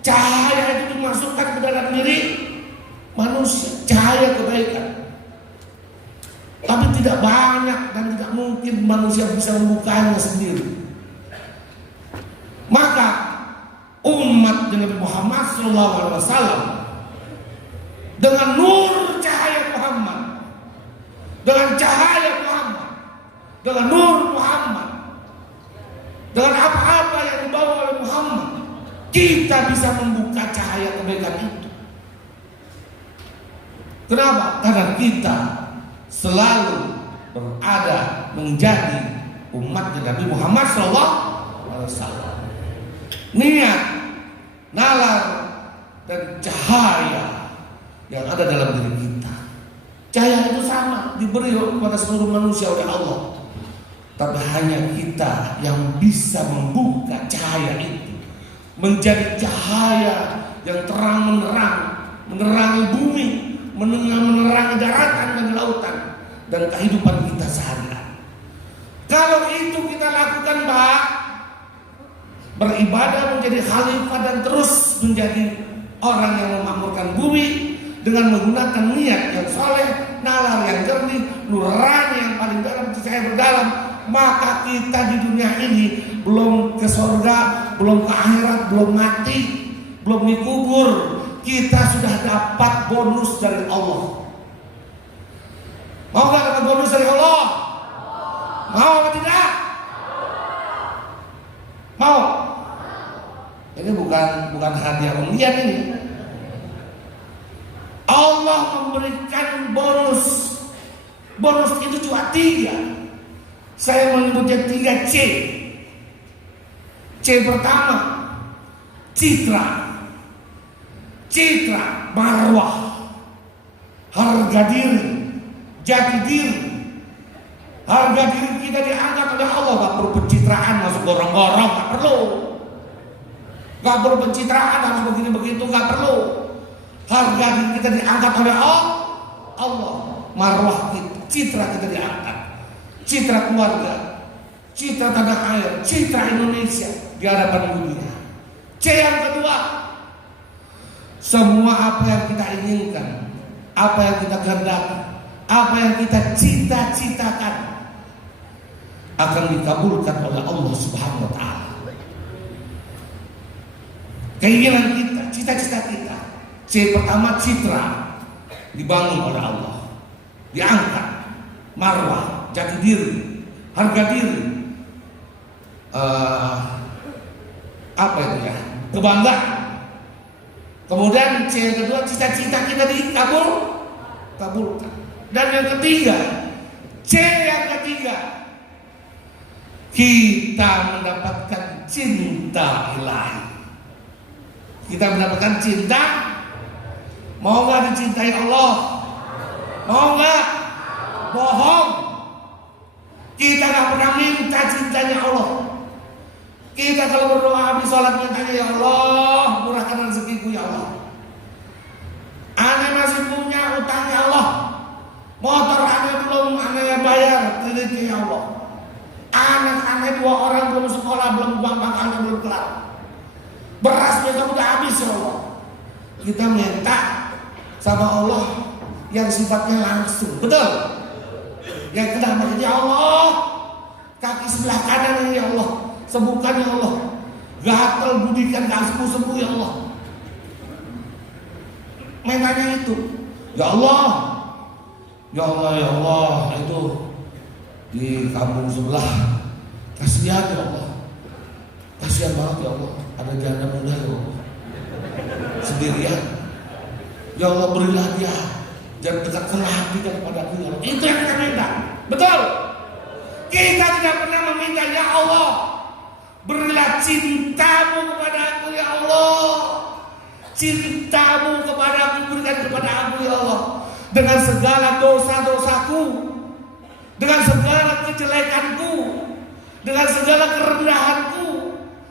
Cahaya itu dimasukkan ke dalam diri manusia, cahaya kebaikan. Tapi tidak banyak dan tidak mungkin manusia bisa membukanya sendiri. Maka umat Nabi Muhammad SAW dengan nur cahaya Muhammad, dengan cahaya Muhammad, dengan nur Muhammad, dengan apa-apa yang dibawa oleh Muhammad, kita bisa membuka cahaya kebaikan itu. Kenapa? Karena kita selalu berada menjadi umat Nabi Muhammad SAW. Niat, nalar, dan cahaya yang ada dalam diri kita. Cahaya itu sama diberi kepada seluruh manusia oleh Allah. Tapi hanya kita yang bisa membuka cahaya itu menjadi cahaya yang terang menerang, menerangi bumi, menerangi daratan dan lautan dan kehidupan kita sehari-hari. Kalau itu kita lakukan, Pak, beribadah menjadi khalifah dan terus menjadi orang yang memakmurkan bumi dengan menggunakan niat yang soleh, nalar yang jernih, nurani yang paling dalam, cahaya berdalam, maka kita di dunia ini belum ke surga, belum ke akhirat, belum mati, belum dikubur, kita sudah dapat bonus dari Allah. Mau gak dapat bonus dari Allah? Mau atau tidak? Mau? Ini bukan hadiah undian ini. Allah memberikan bonus. Bonus itu cuma 3. Saya menyebutnya 3 C. C pertama, citra. Citra, marwah, harga diri, jati diri. Harga diri kita diangkat oleh Allah. Gak perlu pencitraan masuk gorong-gorong, gak perlu. Gak perlu pencitraan harus begini-begitu, gak perlu. Harga diri kita diangkat oleh Allah. Marwah kita, citra kita diangkat. Citra keluarga, citra tanah air, citra Indonesia di hadapan dunia. C yang kedua, semua apa yang kita inginkan, apa yang kita kehendaki, apa yang kita cita-citakan akan dikabulkan oleh Allah Subhanahu wa taala. Keinginan kita, cita-cita kita. C pertama, citra dibangun oleh Allah, diangkat, marwah, jati diri, harga diri, apa itu ya, kebanggaan. Kemudian C yang kedua, cita-cita kita dikabulkan. Dan yang ketiga, C yang ketiga, kita mendapatkan cinta ilahi. Kita mendapatkan cinta. Mau gak dicintai Allah? Mau gak? Bohong. Kita gak pernah minta cintanya Allah. Kita kalau berdoa habis sholat mintanya, ya Allah, murahkan rezekiku ya Allah. Ane masih punya utang ya Allah. Motor ane belum ane bayar kreditnya ya Allah. Anak ane 2 orang belum sekolah, belum uang makannya belum kelar. Beras besok udah habis ya Allah. Kita minta sama Allah yang sifatnya langsung, betul? Yang kenapa? Ya Allah, kaki sebelah kanan ini ya Allah, sembuhkan ya Allah. Gatal budikan gak sembuh ya Allah. Mainannya itu, ya Allah, ya Allah, ya Allah, itu di kampung sebelah, kasihan ya Allah, kasihan banget ya Allah, ada janda muda ya Allah, sendirian. Ya Allah, berilah dia, jangan dekatkanlah hati kepadaku ya Allah. Itu yang kita minta, betul? Kita tidak pernah meminta ya Allah, berilah cintamu kepada aku ya Allah, cintamu kepada aku, berikan kepada aku ya Allah, dengan segala dosa-dosaku, dengan segala kejelekanku, dengan segala kerendahanku,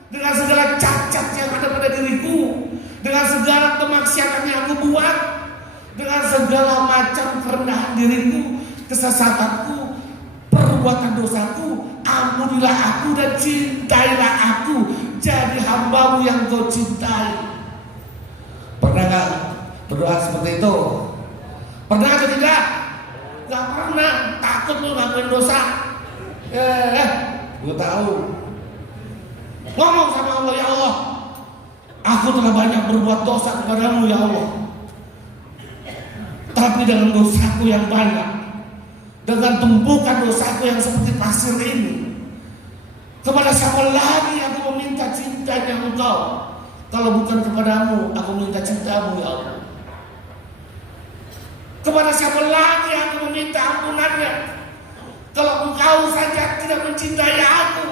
dengan segala cacat yang ada pada diriku, dengan segala kemaksiatan yang aku buat, dengan segala macam kerendahan diriku, kesesatanku, perbuatan dosaku, ampunilah aku dan cintailah aku jadi hambamu yang kau cintai. Pernah gak berdoa seperti itu? Pernah atau tidak? Gak pernah, takut lu ngakuin dosa. Gue tahu. Ngomong sama Allah, ya Allah, aku telah banyak berbuat dosa kepadamu ya Allah, tapi dengan dosaku yang banyak, dengan tumpukan dosaku yang seperti pasir ini, kepada siapa lagi aku meminta cintanya Engkau? Kalau bukan kepadamu, aku minta cintamu ya Allah. Kepada siapa lagi aku meminta ampunannya? Kalau Engkau saja tidak mencintai aku,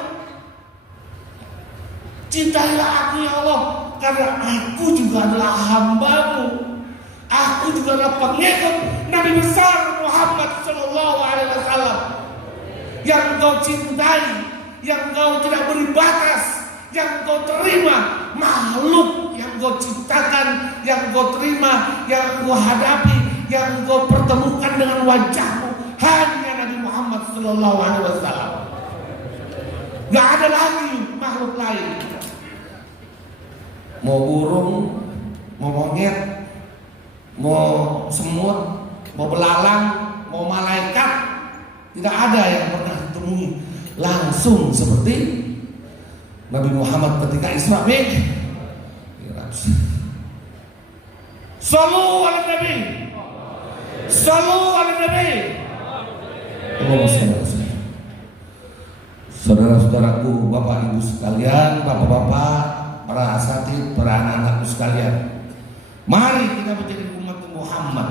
cintailah aku ya Allah, karena aku juga adalah hambamu. Aku juga adalah pengikut Nabi besar Muhammad Sallallahu Alaihi Wasallam yang Engkau cintai, yang Engkau tidak beri batas, yang Engkau terima. Makhluk yang Engkau ciptakan, yang Engkau terima, yang Engkau hadapi, yang Engkau pertemukan dengan wajahmu, hanya Nabi Muhammad Sallallahu Alaihi Wasallam. Gak ada lagi makhluk lain. Mau burung, mau monyet, mau semut, mau belalang, mau malaikat, tidak ada yang pernah ditemui langsung seperti Nabi Muhammad ketika Isra Mi'raj. Sallu ala Nabi, sallu ala Nabi. Saudara-saudaraku, bapak ibu sekalian, bapak-bapak, para asatid, para anak-anakku sekalian, mari kita menjadi umat Muhammad.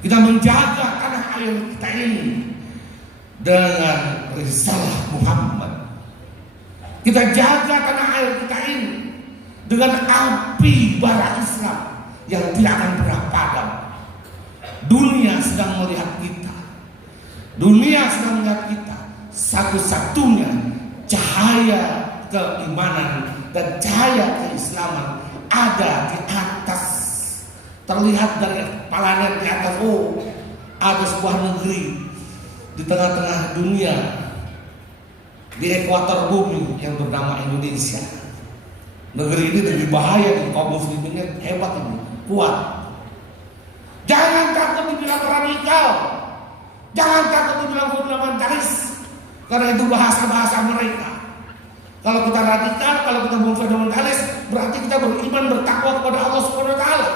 Kita menjaga tanah air kita ini dengan risalah Muhammad. Kita jaga tanah air kita ini dengan api bara Islam yang tidak akan pernah padam. Dunia sedang melihat kita. Dunia sedang melihat kita. Satu-satunya cahaya keimanan dan cahaya keislaman ada di atas. Terlihat dari planet di atas. Oh, ada sebuah negeri di tengah-tengah dunia, di ekuator bumi yang bernama Indonesia. Negeri ini lebih bahaya nih, kaum muslimin hebat ini, kuat. Jangan takut dibilang radikal, jangan takut dibilang fundamentalis, karena itu bahasa-bahasa mereka. Kalau kita radikal, kalau kita fundamentalis, berarti kita beriman bertakwa kepada Allah Subhanahu Wa Taala.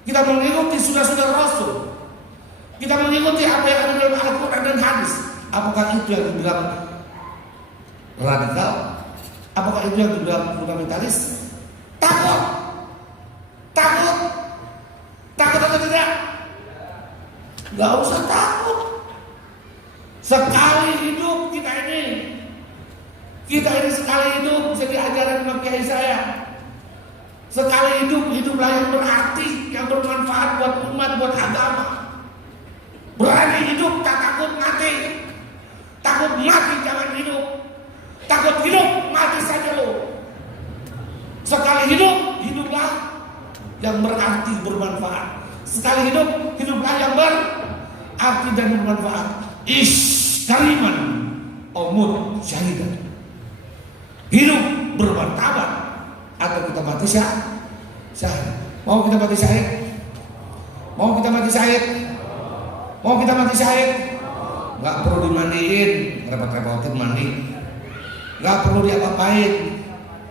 Kita mengikuti sunnah-sunnah Rasul. Kita mengikuti apa yang ada dalam Al-Quran dan hadis. Apakah itu yang dibilang radikal? Apakah itu yang dibilang fundamentalis? Takut, takut, takut atau tidak? Gak usah takut. Sekali hidup kita ini sekali hidup, bisa diajarin sama kiai saya. Sekali hidup, hiduplah yang berarti, yang bermanfaat buat umat, buat agama. Berani hidup, tak takut mati. Takut mati jangan hidup. Takut hidup, mati saja lo. Sekali hidup, hiduplah yang berarti, bermanfaat. Sekali hidup, hiduplah yang berarti dan bermanfaat. Ish kariman omur syahidan. Hidup bermartabat atau kita mati syahid. Mau kita mati syahid? Mau kita mati syahid? Mau kita mati syahid? Nggak perlu dimandiin, repot-repotin mandi. Nggak perlu diapa-apain,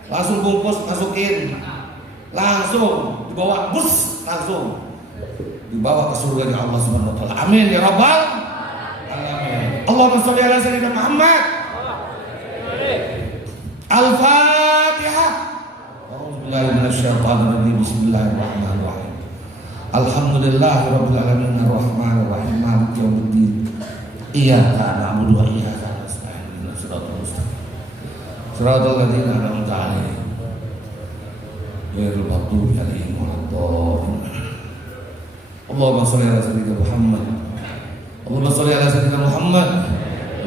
langsung bungkus masukin, langsung dibawa bus, langsung dibawa ke surga Allah Subhanahu Wa Taala. Amin ya Rabbal Alamin. Allahumma sholli ala sayyidina Muhammad. Al-Fatihah. A'udzubillahi minasyaitonir rajim. Bismillahirrahmanirrahim. Alhamdulillahirabbil alamin arrahmanir rahim maliki yaumiddin. Iyyaka na'budu wa iyyaka nasta'in. Ihdinas siratal mustaqim. Siratal ladzina an'amta 'alaihim ghairil maghdubi 'alaihim waladdallin. Allahumma shalli ala sayyidina Muhammad. Allahumma shalli ala sayyidina Muhammad.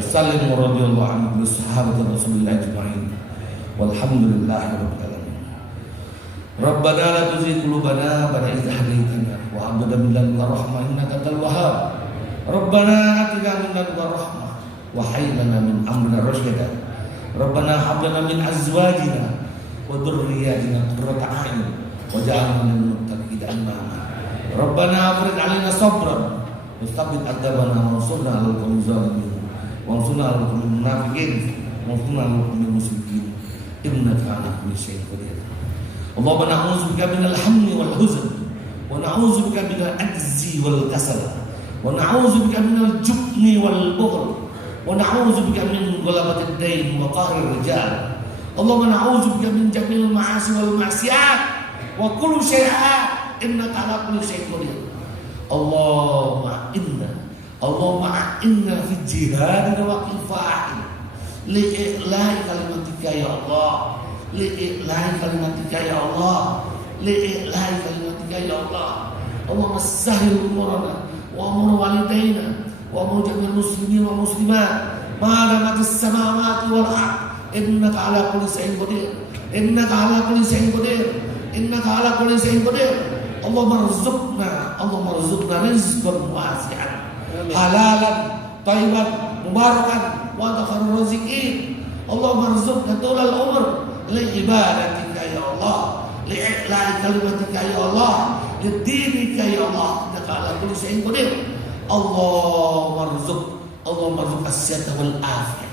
Sallim wa radhiyallahu anhu sahabati Rasulillah ajma'in. Walhamdulillahi rabbil alamin. Rabbana la tuzigh qulubana ba'da idh hadaytana wa hab lana min ladunka rahmah innaka antal wahhab. Rabbana atina min ladunka rahmah wa hayyi lana min amrina rasyada. Rabbana hab lana min azwajina wa dhurriyyatina qurrata a'yun waj'alna lil muttaqina imama. Rabbana afrij 'alaina sabran wa tsabbit aqdamana wansurna 'alal qawmi zalimin wansurna 'alal qawmi munafiqin wansurna 'alal qawmi musyrikin innaka 'ala kulli syai'in qadir. Allahumma na'udzubika minal hammi wal huzn wa na'udzubika minal ajzi wal kasal wa na'udzubika minal jubni wal bukhl wa na'udzubika min ghalabatid dain wa qahrir rijal. Allahumma na'udzubika min jamil ma'asi wal ma'siyat wa kulli syai'in innaka 'ala kulli syai'in qadir. Allahumma inna fi jihadina wa qifa'in li'i'la'i kalimatika ya Allah, li'i'la'i kalimatika ya Allah, li'i'la'i kalimatika ya Allah. Allahumma sahhil umurana wa umur walidayna wa umur jami'il muslimin wa muslimat ma damatis samawati wal ard innaka 'ala kulli syai'in qadir, innaka 'ala kulli syai'in qadir, innaka 'ala kulli syai'in qadir. Allahumma rzuqna rizqan wasi'an halalan thayyiban mubarakan wa anta khairur raziqin. Allahumma rzuqna tulal umr li ibadatika ya Allah, li i'la'i kalimatika ya Allah, li dinika ya Allah, innaka 'ala kulli syai'in qadir. Allahumma rzuq as-sihhata wal afiyah.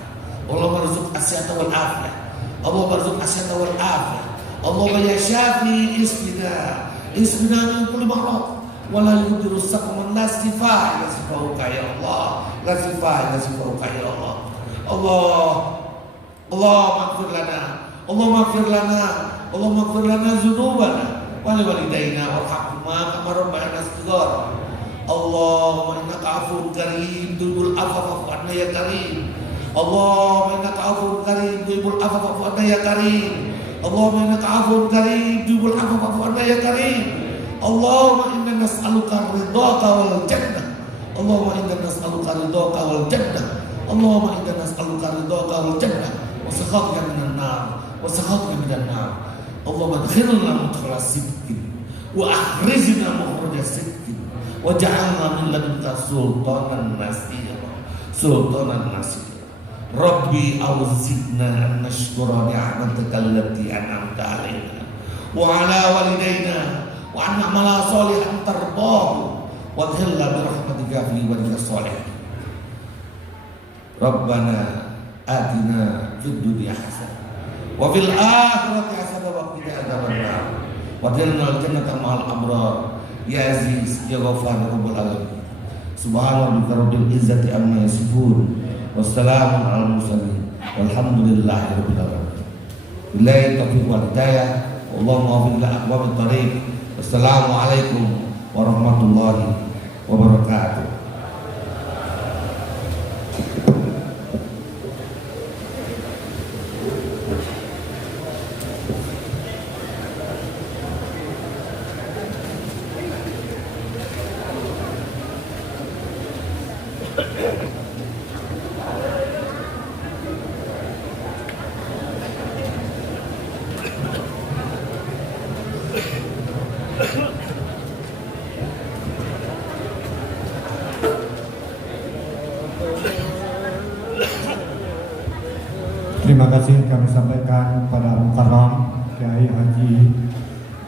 Allahumma rzuq as-sihhata wal afiyah. Allahumma rzuq as-sihhata wal afiyah. Allahumma ya syafi ismina min kulli marad wa la yudiru saqman la shifaa illa shifauka ya Allah, la shifaa illa shifauka ya Allah. Allah maghfir lana, Allah maghfir lana, Allah maghfir lana dzunubana wa li walidayna warhamhuma kama rabbayana shighara. Allahumma innaka 'afuwwun karim tuhibbul 'afwa fa'fu 'anna ya karim. Allahumma innaka 'afuwwun karim tuhibbul 'afwa fa'fu 'anna ya karim. Allahumma innaka 'afuwwun karim tuhibbul 'afwa fa'fu 'anna ya karim. Allahumma inna nas'aluka ridhaka wal jannah. Allahumma inna nas'aluka ridhaka wal jannah. Allahumma inna nas'aluka ridhaka wal jannah wa sakhatka minan nar wa sakhatka minan nar. Allahumma adkhilna mudkhala sidqin wa akhrijna mukhraja sidqin wa ja'alna min ladunka sultanan nasira, sultanan nasira. Rabbi awzidna an nashkura ni'mataka allati an'amta 'alaina wa 'ala walidayna wa an na'mala shalihan tardahu wa adkhilna bi rahmatika fi ibadika shalihin. Rabbana atina fid dunya hasanah wa fil akhirati hasanah wa qina adzabannar wa adkhilna al-jannata ma'al abrar ya aziz ya ghafar ya rabbal alamin. Subhana rabbika rabbil izzati amma yasifun wassalamun alal mursalin walhamdulillahi rabbil alamin. Billahi taufiq wal hidayah. Allahumma waffiq ila aqwamit thariq. Wassalamualaikum warahmatullahi wabarakatuh. Terima kasih kami sampaikan kepada Mukarram Kiai Haji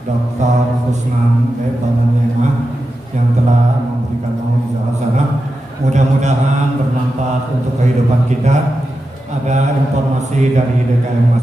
Dr. Husnan Bananiema yang telah memberikan maulid sana. Mudah-mudahan bermanfaat untuk kehidupan kita. Ada informasi dari DKM Mas.